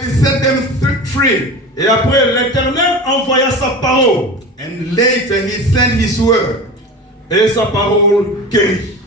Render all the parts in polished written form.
He set them free. Et après, l'Éternel envoya sa parole. And later he sent his word. Et sa parole guérit.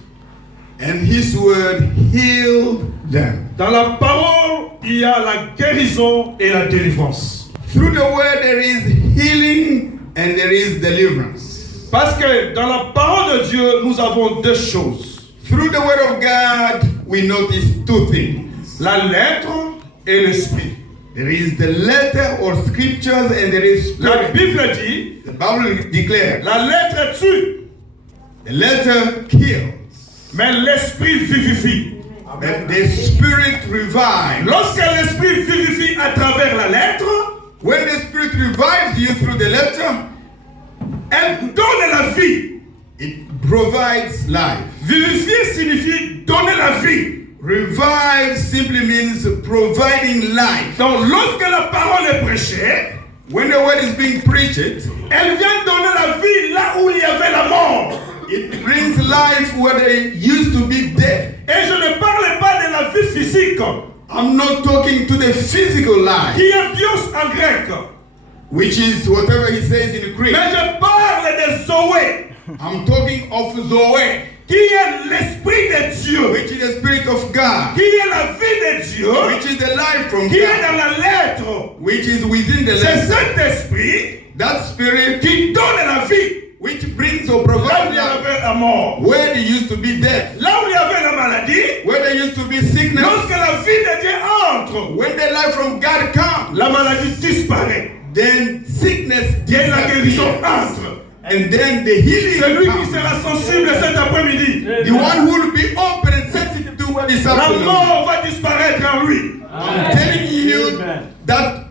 And his word healed them. Dans la parole, il y a la guérison et la délivrance. Through the word there is healing and there is deliverance. Parce que dans la parole de Dieu, nous avons deux choses. Through the word of God, we notice two things. La lettre et l'esprit. There is the letter or scriptures and there is spirit. La Bible dit, The Bible declares, la lettre tue, the letter kills, mais l'esprit vivifie. but the spirit revives. Lorsque l'esprit vivifie à travers la lettre, When the spirit revives you through the letter, elle donne la vie. it provides life. Vivifier signifie donner la vie. Revive simply means providing life. Donc lorsque la parole est prêchée, When the word is being preached, elle vient donner la vie là où il y avait la mort. it brings life where there used to be death. Et je ne parle pas de la vie physique, I'm not talking to the physical life, qui est bios en grec. which is whatever he says in Greek. Mais je parle de Zoé, I'm talking of Zoe, qui est l'esprit de Dieu, which is the spirit of God, qui est la vie de Dieu, which is the life from qui est God, dans la lettre. which is within the C'est letter. cet esprit That spirit qui donne la vie which brings or là où provides il y life, avait la mort, where there used to be death, là où il y avait la maladie. where there used to be sickness. Lorsque la vie de Dieu entre, When the life from God comes, la maladie disparaît then sickness et la guérison disappears. entre. And then the healing Celui qui comes. sera sensible cet après-midi, The one who will be open and sensitive to what is la happening. mort va disparaître en lui. I'm telling you that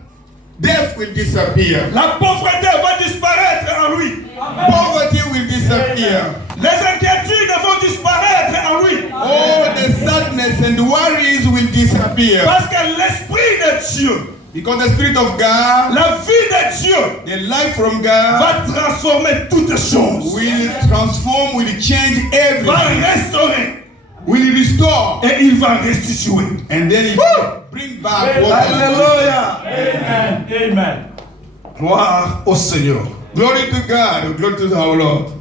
death will disappear. La pauvreté va disparaître en lui. Poverty will disappear. Les inquiétudes vont disparaître en lui. All the sadness and worries will disappear. Parce que l'esprit de Dieu, Because the Spirit of God, la vie de Dieu, the life from God, va transformer toutes choses. will transform, will change Va everything, restaurer will restore, et il va restituer. and then it will bring back what was lost. Alléluia. Amen. Amen. Gloire au Seigneur. Glory to God, glory to our Lord.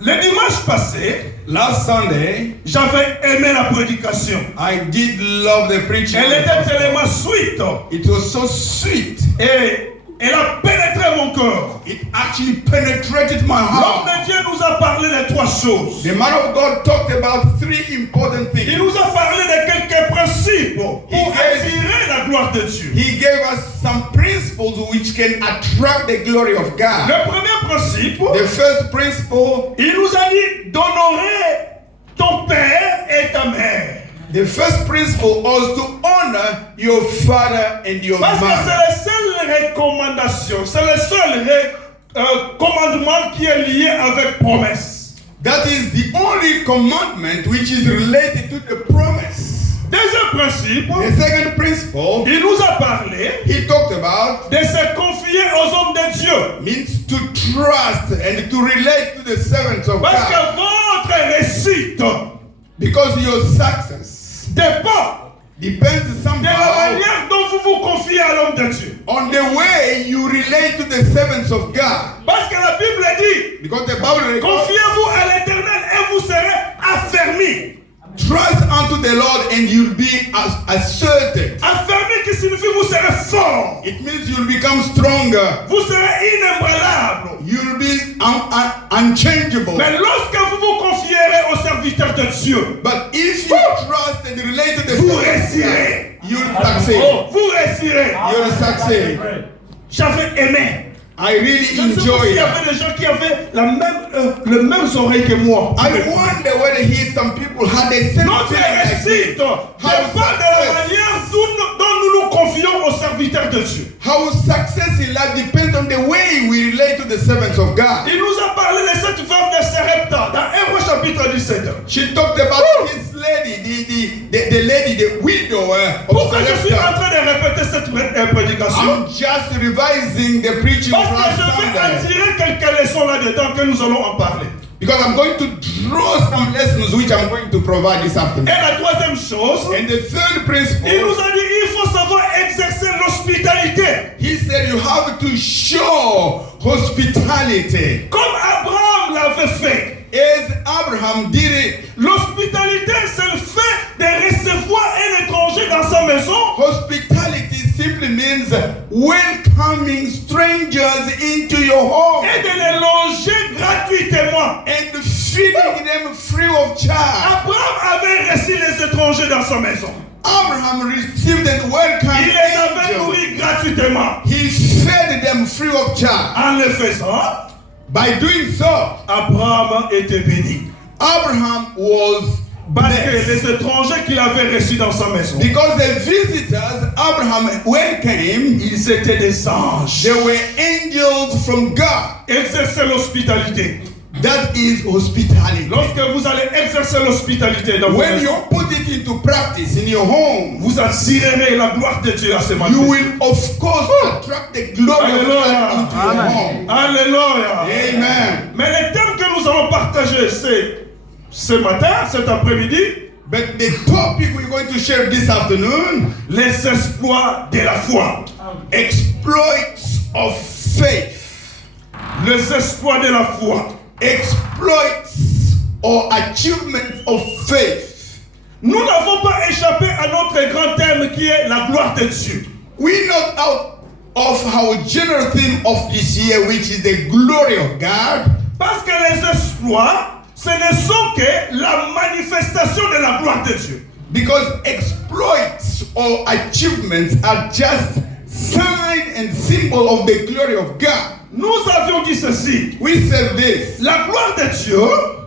Le dimanche passé, Last Sunday, j'avais aimé la prédication. I did love the preaching. Elle était tellement sweet It was so sweet. et elle a pénétré mon cœur. It actually penetrated my L'homme heart. de Dieu nous a parlé de trois choses. The man of God talked about three important Il things. nous a parlé de quelques principes pour attirer la gloire de Dieu. He gave us some principles which can attract the glory of God. Le premier principe, The first principle, il nous a dit d'honorer ton père et ta mère. the first principle was to honor your father and your Parce que c'est mother. la seule recommandation, c'est le seul commandement qui est lié avec promesse. That is the only commandment which is related to the promise. Deuxième principe, The second principle, il nous a parlé he talked about, de se confier aux hommes de Dieu. means to trust and to relate to the servants of Parce God. que votre réussite Because your success dépend depends de la somehow manière dont vous vous confiez à l'homme de Dieu. on the way you relate to the servants of God. Parce que la Bible dit, Because the Bible records, confiez-vous à l'Éternel et vous serez affermis. trust unto the Lord and you'll be asserted. Affermis qui signifie vous serez fort. It means you'll become stronger. Vous serez inébranlable. You'll be unchangeable. Mais lorsque vous vous confierez aux serviteurs de Dieu, But if you trust and relate to the vous servants of réussirez. God, you'll succeed. Oh, vous réussirez. You'll succeed. J'avais aimé. I really Je ne sais pas enjoy s'il y it. avait des gens qui avaient les mêmes oreilles que moi. I wonder whether here some people had the same Notre feeling like réussite me. dépend de la manière dont nous nous confions aux serviteurs de Dieu. How success in life depends on the way we relate to the servants of God. Il nous a parlé de cette femme de Sarepta dans Hébreux chapitre 17. She talked about his lady, the lady, the widow of Pourquoi je suis en Sarepta. train de répéter cette prédication? I'm just revising the preaching Parce from que last je vais Sunday. attirer quelques leçons là-dedans que nous allons en parler. Because I'm going to draw some lessons which I'm going to provide this Et afternoon. la troisième chose, And the third principle, il nous a dit il faut He said you have to show hospitality. Comme Abraham l'avait fait. As Abraham did it. L'hospitalité, c'est le fait de recevoir un étranger dans sa maison. Hospitality simply means welcoming strangers into your home Et de les loger gratuitement. and feeding them free of charge. Abraham avait reçu les étrangers dans sa maison. Abraham received and welcomed Il les avait angels. nourris gratuitement. He fed them free of charge. En le faisant, By doing so, Abraham était béni. Abraham was Parce que blessed. les étrangers qu'il avait reçus dans sa maison, Because the visitors Abraham welcomed, ils étaient des anges. they were angels from God. Exercez l'hospitalité. That is hospitality. Lorsque vous allez exercer l'hospitalité dans votre When you maison, put it into practice in your home, vous attirerez la gloire de Dieu à ce you matin. will of course attract the glory of God into your home. Alléluia. Amen. Mais le thème que nous allons partager, c'est ce matin, cet après-midi, But the topic we're going to share this afternoon, les exploits de la foi. exploits of faith. Les exploits de la foi. Exploits or achievements of faith. Nous n'avons pas échappé à notre grand thème qui est la gloire de Dieu. We're not out of our general theme of this year, which is the glory of God. Parce que les exploits, ce ne sont que la manifestation de la gloire de Dieu. Because exploits or achievements are just sign and symbol of the glory of God. Nous avions dit ceci. We said this. La gloire de Dieu,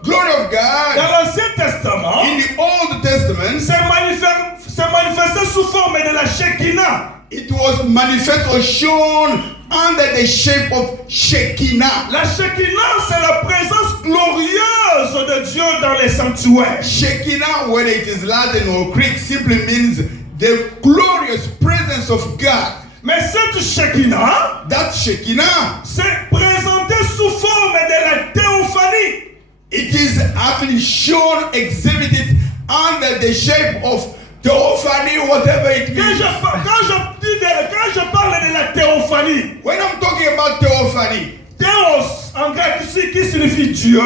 Glory of God dans l'Ancien Testament, in the Old Testament, s'est manifesté sous forme de la Shekinah. it was manifest or shown under the shape of Shekinah. La Shekinah, c'est la présence glorieuse de Dieu dans les sanctuaires. Shekinah, whether it is Latin or Greek, simply means the glorious presence of God. Mais cette Shekinah, That Shekinah, c'est présenté sous forme de la théophanie. it is actually shown, exhibited under the shape of theophany, whatever it means. Quand je parle de la théophanie, When I'm talking about theophany, théos en grec qui signifie Dieu,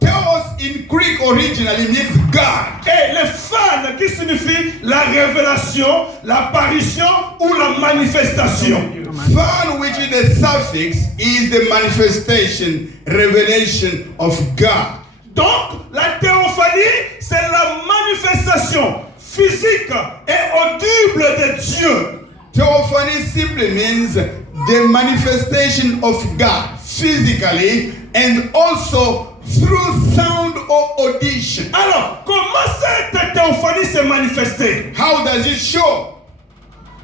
theos in Greek originally means God. et le fan qui signifie la révélation, l'apparition ou la manifestation. Fan, which is the suffix, is the manifestation, revelation of God. Donc, la théophanie, c'est la manifestation physique et audible de Dieu. Theophany simply means the manifestation of God physically and also through sound or audition. Alors, comment cette théophanie s'est manifestée? How does it show?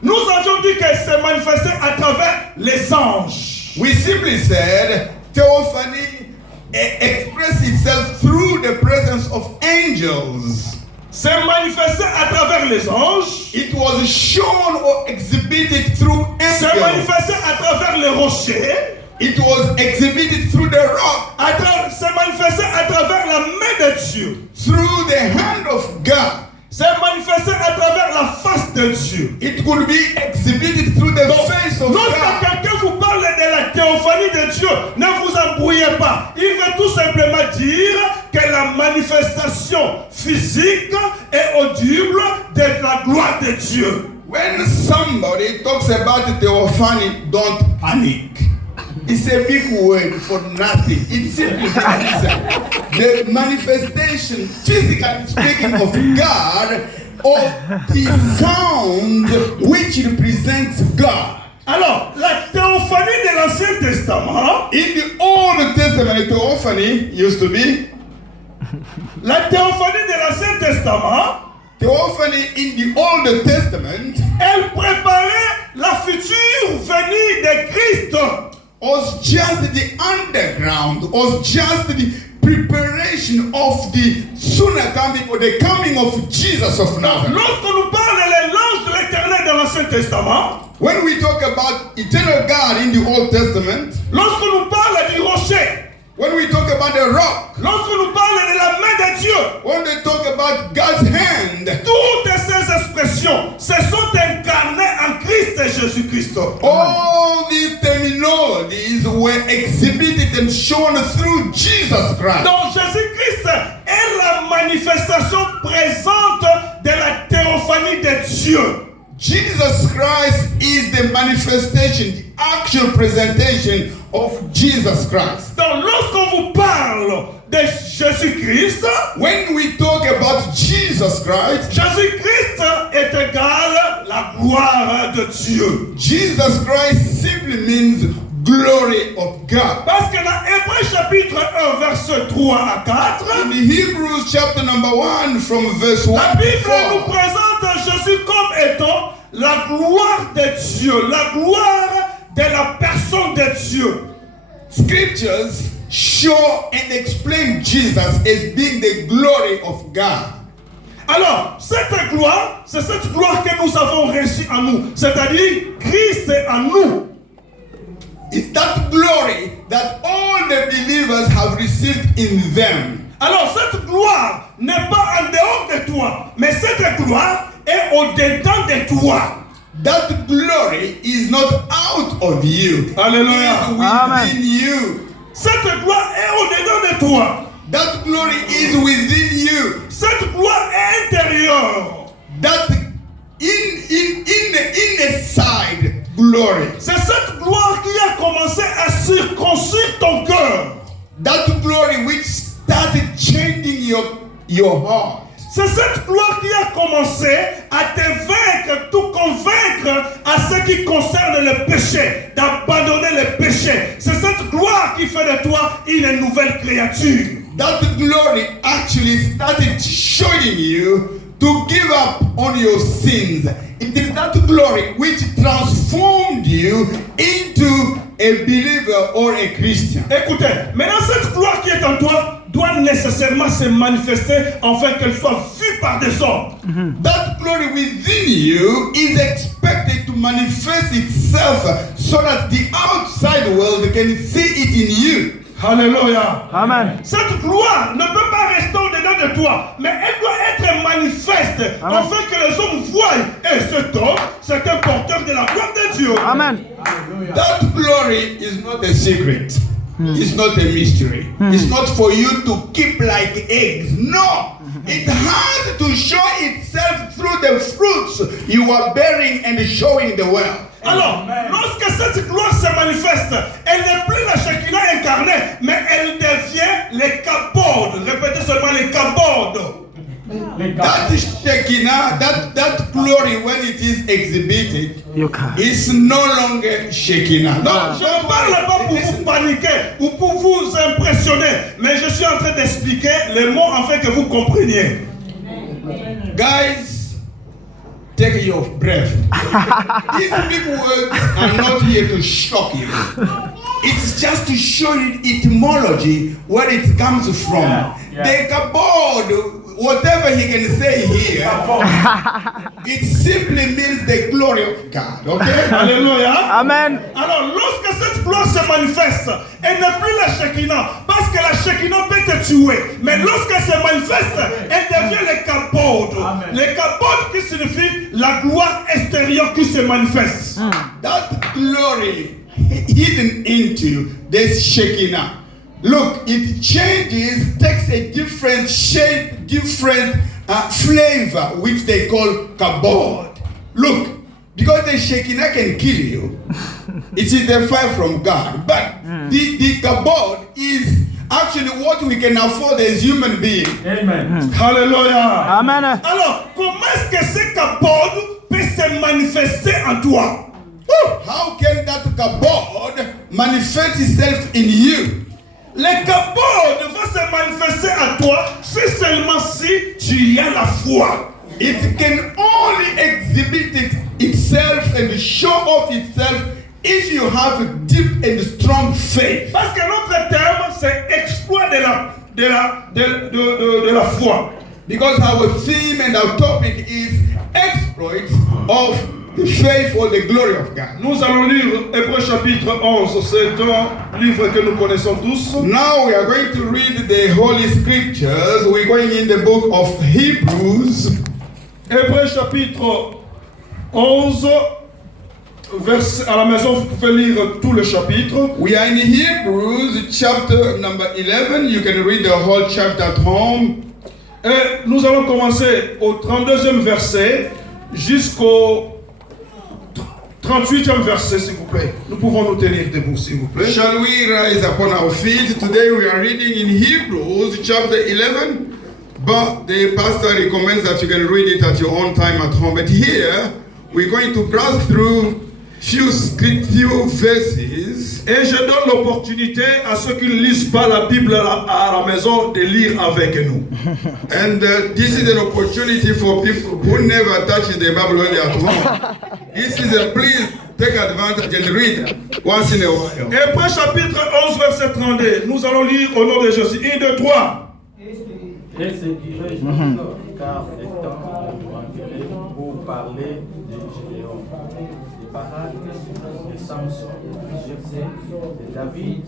Nous avions dit qu'elle s'est manifestée à travers les anges. We simply said theophany expressed itself through the presence of angels. S'est manifestée à travers les anges. It was shown or exhibited through S'est angels. manifestée à travers les rochers. It was exhibited through the rock, S'est manifestée à travers la main de Dieu. through the hand of God. S'est manifestée à travers la face de Dieu. It could be exhibited through the face of Lorsque God. quelqu'un vous parle de la théophanie de Dieu, ne vous embrouillez pas. Il veut tout simplement dire que la manifestation physique et audible de la gloire de Dieu. When somebody talks about theophany, don't panic. It's a big word for nothing. It simply means the manifestation, physically speaking, of God or the sound which represents God. Alors, la théophanie de l'Ancien Testament, In the Old Testament, theophany used to be la théophanie de l'Ancien Testament, theophany in the Old Testament elle préparait la future venue de Christ. was just the underground, was just the preparation of the sooner coming or the coming of Jesus of Nazareth. Lorsque nous parle de l'ange de l'Éternel dans l'Ancien Testament, When we talk about eternal God in the Old Testament, lorsque nous parle du rocher, when we talk about the rock, lorsque nous parle de la main de Dieu, when they talk about God's hand, toutes ces expressions se sont incarnées en Christ Jésus-Christ. all were exhibited and shown through Jesus Christ. Donc Jésus-Christ est la manifestation présente de la théophanie de Dieu. Jesus Christ is the manifestation, the actual presentation of Jesus Christ. Donc lorsqu'on vous parle de Jésus-Christ, When we talk about Jesus Christ, Jésus-Christ est égal à la gloire de Dieu. Jesus Christ simply means glory of God. Parce que dans Hébreux chapitre 1, verset 3 à 4, In Hebrews chapter number 1 from verse 1 la to Bible nous 4, présente Jésus comme étant la gloire de Dieu, la gloire de la personne de Dieu. scriptures show and explain Jesus as being the glory of God. Alors, cette gloire, c'est cette gloire que nous avons reçue en nous, c'est-à-dire Christ est en nous. It's that glory that all the believers have received in them. Alors, cette gloire n'est pas en dehors de toi, mais cette gloire est au-dedans de toi. That glory is not out of you. Alléluia. It is within you. Cette gloire est au-dedans de toi. That glory is within you. Cette gloire est intérieure. That inside glory. C'est cette gloire qui a commencé à circoncire ton cœur. That glory which started changing your heart. C'est cette gloire qui a commencé à te vaincre, tout convaincre à ce qui concerne le péché, d'abandonner le péché. C'est cette gloire qui fait de toi une nouvelle créature. That glory actually started showing you to give up on your sins. It is that glory which transformed you into a believer or a Christian. Écoutez, maintenant cette gloire qui est en toi doit nécessairement se manifester afin qu'elle soit vue par des hommes. That glory within you is expected to manifest itself so that the outside world can see it in you. Alléluia. Amen. Cette gloire ne peut pas rester au-dedans de toi, mais elle doit être manifeste afin que les hommes voient. Et cet homme, c'est un porteur de la gloire de Dieu. Amen. That glory is not a secret. It's not a mystery. It's not for you to keep like eggs. No. It has to show itself through the fruits you are bearing and showing the world. Alors, lorsque cette gloire se manifeste, elle n'est plus la Shekinah incarnée, mais elle devient les kabodes. Répétez seulement les kabodes. That Shekinah, that glory when it is exhibited, You can. is no longer Shekinah. No, Je ne parle pas pour vous paniquer ou pour vous impressionner, mais je suis en train d'expliquer les mots afin que vous compreniez. guys, take your breath. These big words are not here to shock you. It's just to show you etymology, where it comes from. The kabod, whatever he can say here, it simply means the glory of God. Okay? Alléluia. Amen. Alors, lorsque cette gloire se manifeste, elle n'est plus la Shekinah, parce que la Shekinah peut te tuer. Mais lorsqu'elle se manifeste, elle devient les kabodes. Les kabodes qui signifient la gloire extérieure qui se manifeste. That glory hidden into this Shekinah. Look, it changes, takes a different shape, different flavor, which they call kabod. Look, because the Shekinah can kill you, it is a fire from God. But the kabod is actually what we can afford as human beings. Alléluia. Amen. Alors, comment est-ce que ce kabod peut se manifester en toi? How can that kabod manifest itself in you? Les kabodes vont se manifester à toi si seulement si tu as la foi. It can only exhibit itself and show off itself if you have a deep and strong faith. Parce que notre terme, c'est exploit de la foi. Because our theme and our topic is exploits of the faith or the glory of God. Nous allons lire Hébreux chapitre 11, c'est un livre que nous connaissons tous. Now we are going to read the Holy Scriptures. We're going in the book of Hebrews. Hébreux chapitre 11, à la maison, vous pouvez lire tout le chapitre. We are in Hebrews chapter number 11. You can read the whole chapter at home. Et nous allons commencer au 32e verset jusqu'au 38e verset, s'il vous plaît. Nous pouvons nous tenir debout, s'il vous plaît. Shall we rise upon our feet? Today we are reading in Hebrews chapter 11. But the pastor recommends that you can read it at your own time at home. But here, we're going to browse through few verses. Et je donne l'opportunité à ceux qui ne lisent pas la Bible à la maison de lire avec nous. And this is an opportunity for people who never touch the Bible when they are at home. This is a please take advantage and read once in a while. Hébreux chapitre 11 verset 32. Nous allons lire au nom de Jésus. 1, 2, 3. Et se dirige encore, car le temps nous manquerait pour parler de Gédéon, de Barak, de Samson, de Jephthé, de David,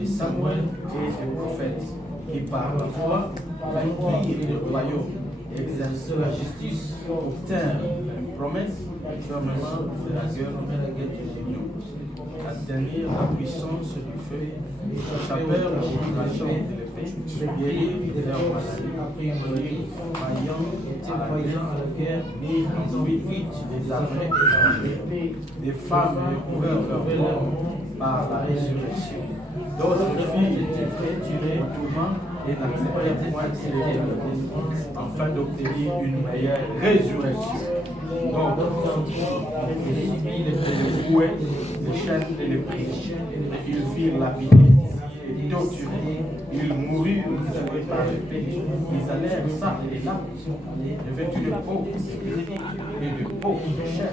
de Samuel et des prophètes, qui par la foi vainquirent le royaume, exercèrent la justice, obtinrent une promesse, fermement de la guerre de Gédéon, atteignirent la puissance du feu, échappèrent la population de l'épée, guérirent leur maladie, ayant été vaillants à la guerre, ni ensuite des armées étrangères. Des femmes recouvrèrent leur corps par la résurrection. D'autres filles étaient tirées au tourment et n'acceptèrent point les délivrance afin d'obtenir une meilleure résurrection. Donc, ils étaient les fouets, les chaînes et les prises. Ils firent lapider et torturer. Ils moururent tués par l'épée. Ils allèrent ça et là, revêtus de peau et de peau de chair,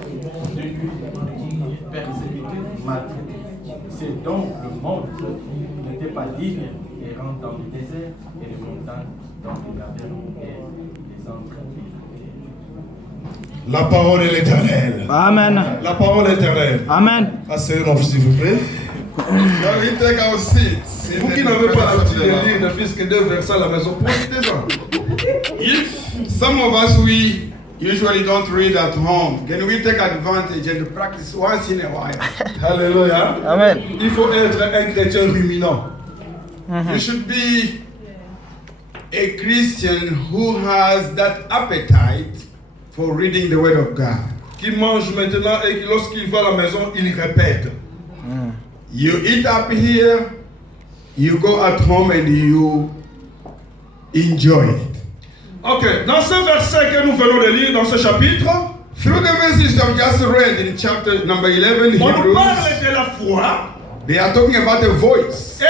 de nuit, persécutés, maltraités. C'est donc le monde qui n'était pas digne et rentre dans le désert et les montagnes dans les cavernes et les entreprises. La parole est l'éternel. Amen. La parole est éternelle. Amen. Asseyez-nous, s'il vous plaît. Shall we take our seats? Vous qui n'avez pas l'habitude de lire ne fût-ce que 2 versets à la maison, profitez-en. If some of us we usually don't read at home, can we take advantage and practice once in a while? Alléluia. Amen. Il faut être un chrétien ruminant. You should be a Christian who has that appetite for reading the Word of God. Qui mange maintenant et qui, lorsqu'il va à la maison, il répète. You eat up here, you go at home and you enjoy it. Ok, dans ce verset que nous venons de lire, dans ce chapitre, Through the verses I've just read in chapter number 11, on nous parle Hebrews, de la foi they are talking about a voice et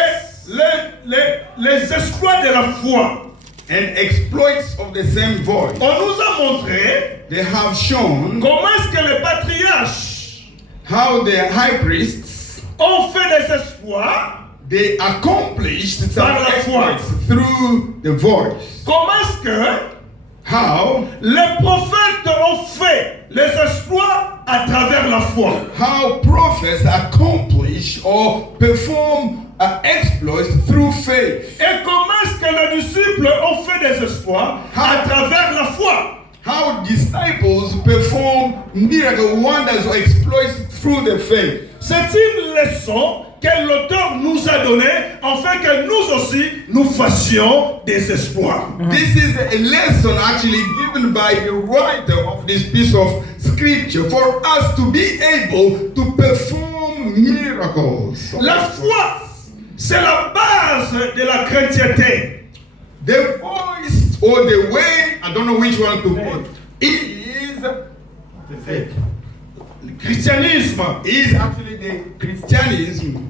les exploits de la foi. and exploits of the same voice. On nous a montré They have shown comment est-ce que les patriarches how the high priests, ont fait des exploits, they accomplished some Par la foi. exploits through the voice. comment est-ce que How les prophètes ont fait les exploits à travers la foi. prophets accomplish or perform exploits through faith. Et comment est-ce que les disciples ont fait des exploits à travers la foi. How disciples perform miracle wonders or exploits through the faith. C'est une leçon que l'auteur nous a donnée afin que nous aussi nous fassions des exploits. This is a lesson actually given by the writer of this piece of scripture for us to be able to perform miracles. La foi, c'est la base de la chrétienté. The voice or the way, I don't know which one to put, is the faith. Le christianisme, Is actually the Christianism.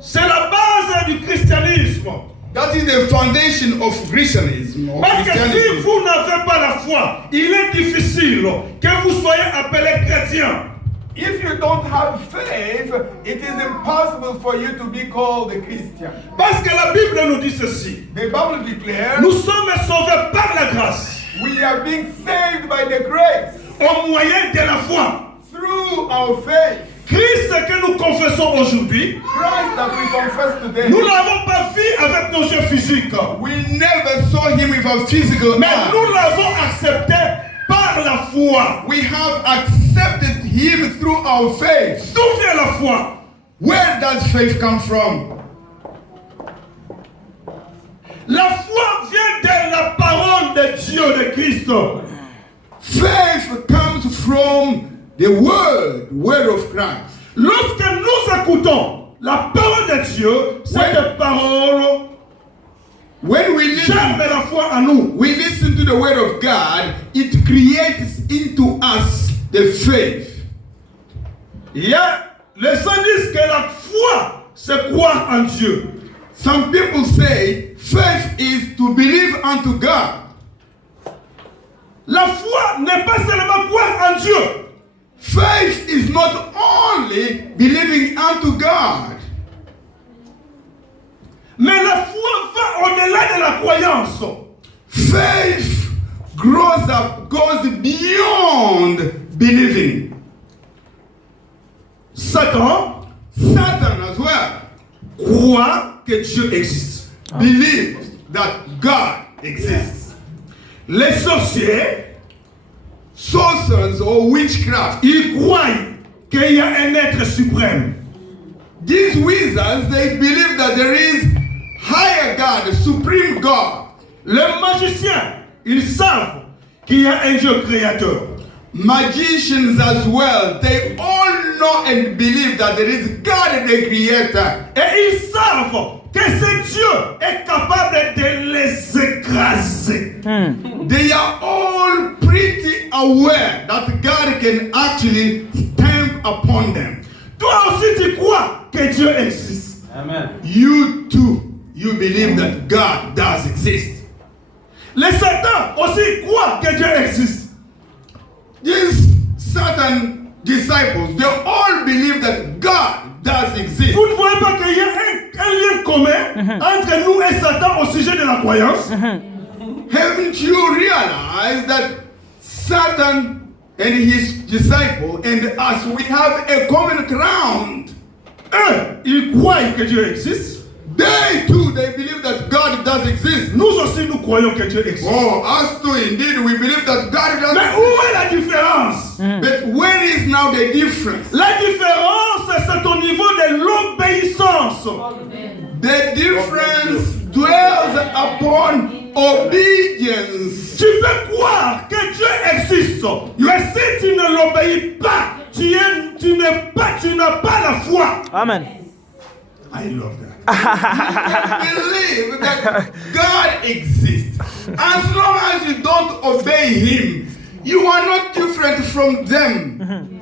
c'est la base du christianisme. That is the foundation of Christianism. Or Parce que si Christianity. vous n'avez pas la foi, il est difficile que vous soyez appelé chrétien. If you don't have faith, it is impossible for you to be called a Christian. Parce que la Bible nous dit ceci. The Bible declares Nous sommes sauvés par la grâce, we are being saved by the grace au moyen de la foi. through our faith. Christ que nous confessons aujourd'hui, Christ that we confess today. nous ne l'avons pas vu avec nos yeux physiques, We never saw him with our physical mais eyes. nous l'avons accepté par la foi. We have accepted Him through our faith. D'où vient la foi? Where does faith come from? La foi vient de la parole de Dieu, de Christ. Faith comes from the word of Christ. Lorsque nous écoutons la parole de Dieu, cette parole When we germe listen, la foi en nous. we listen to the word of God, it creates into us the faith. Il y a les gens disent que la foi, c'est croire en Dieu. Some people say faith is to believe unto God. La foi n'est pas seulement croire en Dieu. Faith is not only believing unto God, Mais la foi va au-delà de la croyance. faith goes beyond believing. Satan Satan as well croit que Dieu existe. believes that God exists. Les sorciers, Sorcerers or witchcraft, ils croient qu'il y a un être suprême. these wizards, they believe that there is higher God, a supreme God. Les magiciens, ils savent qu'il y a un Dieu créateur. Magicians as well, they all know and believe that there is God the creator. Et ils savent que ce Dieu est capable de les écraser. They are all pretty aware that God can actually stamp upon them. Toi aussi tu crois que Dieu existe. Amen. You too, you believe that God does exist. Les Satans aussi croient que Dieu existe. These Satan disciples, they all believe that God does exist. Vous ne voyez pas qu'il y a un lien commun entre nous et Satan au sujet de la croyance? Haven't you realized that Satan and his disciple and us, we have a common ground? Eux, ils croient que Dieu existe. They too, they believe that God does exist. Nous aussi, nous croyons que Dieu existe. Oh, us too, indeed, we believe that God does Mais où est la différence? But where is now the difference? La différence, c'est au niveau de l'obéissance. The difference dwells upon obedience. Tu peux croire que Dieu existe, mais si tu ne l'obéis pas, tu n'as pas la foi. Amen. I love that. Believe that God exists. As long as you don't obey Him, you are not different from them.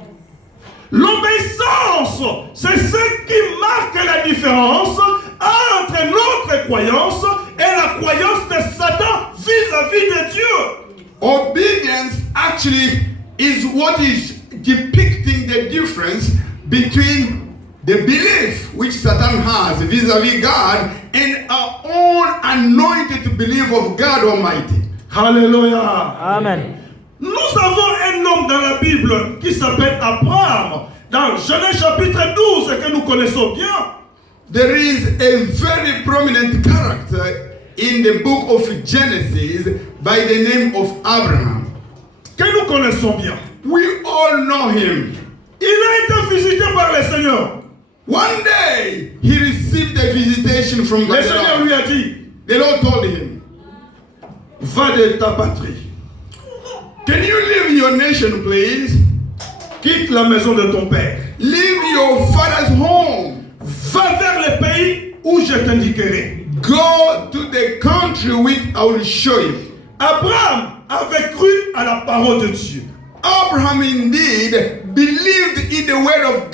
L'obéissance, c'est ce qui marque la différence entre notre croyance et la croyance de Satan vis-à-vis de Dieu. Obedience actually is what is depicting the difference between the belief which Satan has vis-à-vis God and our own anointed belief of God Almighty. Alléluia. Amen. Nous avons un homme dans la Bible qui s'appelle Abraham, dans Genèse chapitre 12, que nous connaissons bien. There is a very prominent character in the book of Genesis by the name of Abraham. Que nous connaissons bien. We all know him. Il a été visité par le Seigneur. One day, he received a visitation from Le the Seigneur Lord. lui a dit, The Lord told him, va de ta patrie, can you leave your nation, please? quitte la maison de ton père, Leave your father's home. va vers le pays où je t'indiquerai. Go to the country which I will show you. Abraham avait cru à la parole de Dieu. Abraham indeed believed in the word of God.